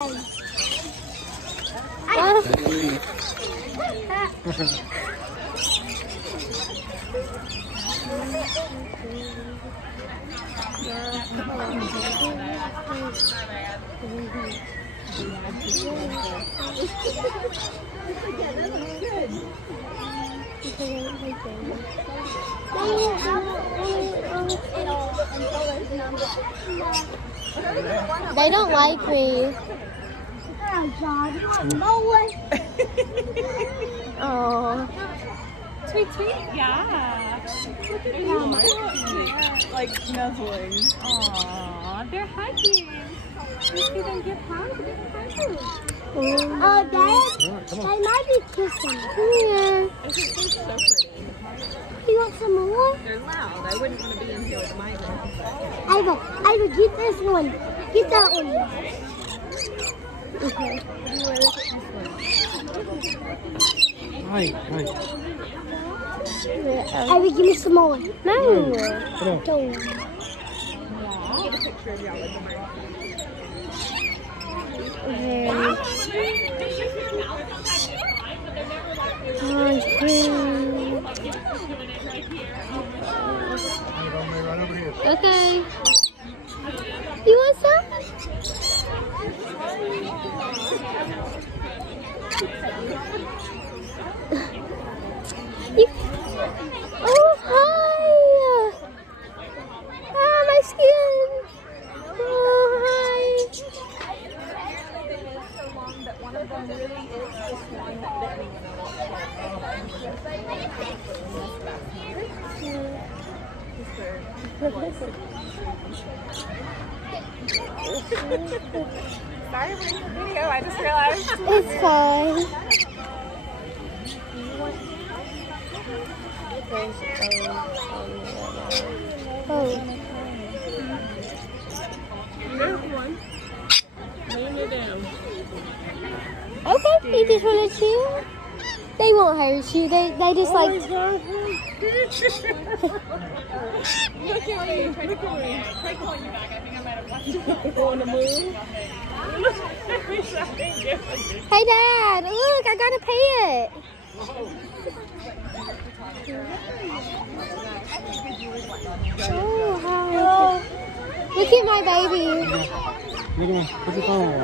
They don't like me. Oh. Tweet, tweet? Yeah. Like nuzzling. Aww, they're hugging. You see them get hugged? Dad, they might be kissing. Yeah. I think they're so pretty. You want some more? They're loud. I wouldn't want to be in here with my girl. Ava, get this one. Get that one. Okay. Hi. Ava, give me some more. No. Don't. Get a picture of y'all with the mic. Okay. Okay. You want some? Oh, hi! Ah, my skin! Oh, hi! Sorry for the video, I just realized. It's fine. Oh. There's one. Laying it down. Okay, you just want to chill? They won't hurt you. They just like. Look at me. Look at me. Try calling you back. I think I might have watched you on the moon. Hey, Dad! Look, I gotta pay it. Oh, hi. Look at my baby. Look at him. Put your phone on.